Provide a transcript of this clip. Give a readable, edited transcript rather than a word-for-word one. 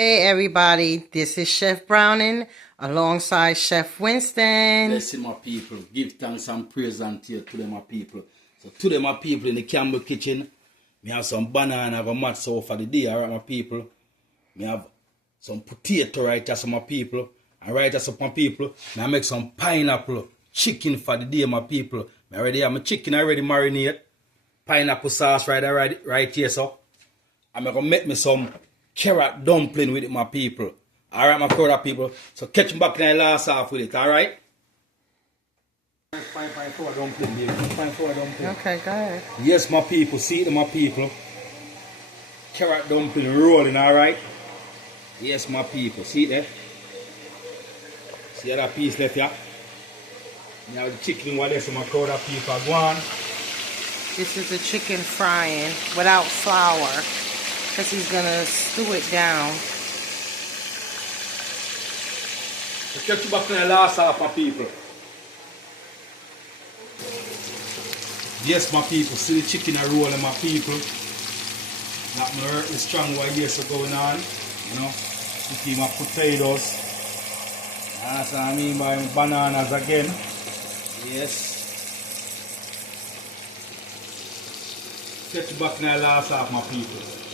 Hey everybody, this is Chef Browning alongside Chef Winston. Blessing my people. Give thanks and praise and tear to them my people. So today my people in the Campbell kitchen, me have some banana I go match so for the day, alright my people. Me have some potato right here so my people. And right here so my people, me I make some pineapple chicken for the day my people. Me already have my chicken already marinate. Pineapple sauce right here so. I'm gonna make me some carrot dumpling with it, my people. Alright, my brother people. So catch me back in the last half with it, alright? Fine dumpling, baby. Fine dumpling. Okay, go ahead. Yes, my people. See it, my people. Carrot dumpling rolling, alright? Yes, my people. See it there? See that piece left here? Now the chicken what there, so my brother people go on. This is the chicken frying without flour because he's going to stew it down. So catch you back in the last half, my people. Yes, my people. See the chicken are rolling, my people. That me hurt the strong while years are going on. You know, you see my potatoes. That's what I mean by bananas again. Yes. Catch you back in the last half, my people.